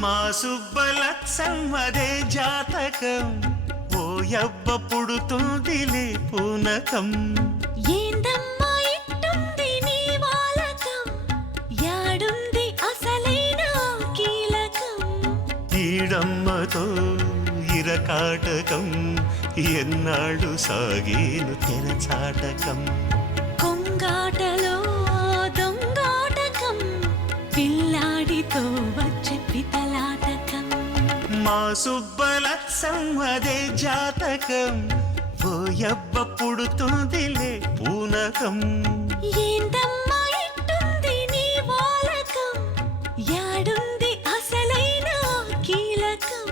మా సుబ్బలక్ష్మదే జాతకం ఓ యవ్వ పుడుతుందిలే పూనకం ఏందమ్మా ఇట్టుంది నీ వాలకం యాడుంది అసలైన కీలకం ఈడమ్మతో ఇరకాటకం ఎన్నాళ్ళు సాగేను తెరచాటకం కొంగాటలో దొంగాటకం పిల్లాడితో వచ్చే పితలాటకం మా సుబ్బలక్ష్మదే జాతకం ఓ యవ్వ పుడుతుందిలే పూనకం ఏందమ్మా ఇట్టుంది నీ వాలకం యాడుంది అసలైన కీలకం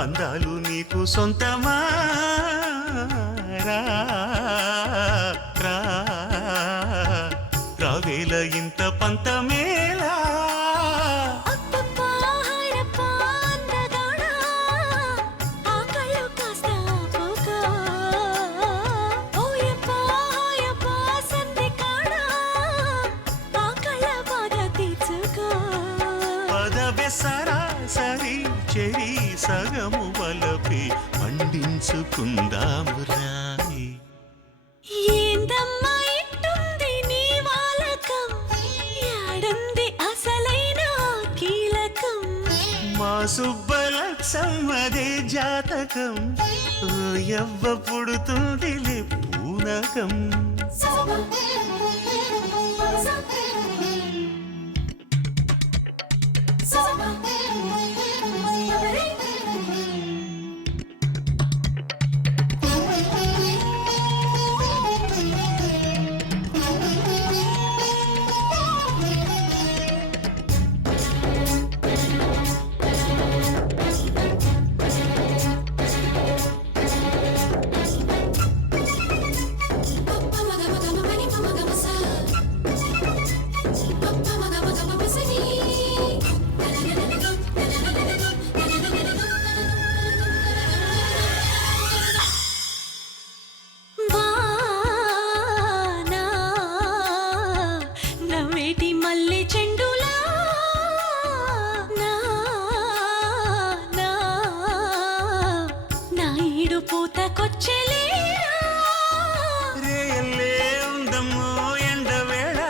అందాలు నీకు సొంతమా రావేల ఇంత పంతమేలా సరాసరి చెరి సగము వలపి పండించుకుందాము రాయి ఏందమ్మా ఇట్టుంది నీ వాలకం యాడుంది అసలైన కీలకం మా సుబ్బలక్ష్మదే జాతకం ఓ యవ్వ పుడుతుందిలే పూనకం రేయల్లే ఉందమ్మో ఎండవేళ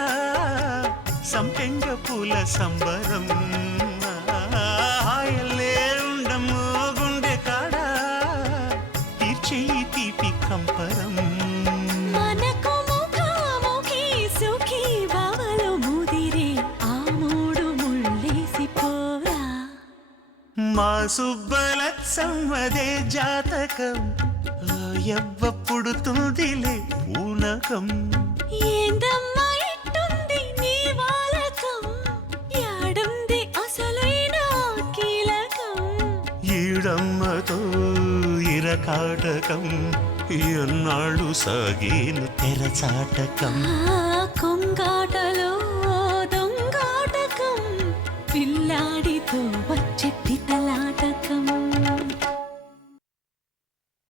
సంపెంగ పూల సంబరం హాయల్లే ఉండమ్మో గుండె కాడ తీర్చేయి తీపి కంపరం మనకు ముఖాముఖి సుఖీ బావలు ముదిరే ఆ మూడు ముళ్ళేసి పోరా మా సుబ్బలక్ష్మదే జాతకం యవ్వ పుడుతుందిలే పూనకం ఏందమ్మా ఇట్టుంది నీ వాలకం యాడుంది అసలైన కీలకం ఈడమ్మతో ఇరకాటకం ఎన్నాళ్ళు సాగేను తెరచాటకం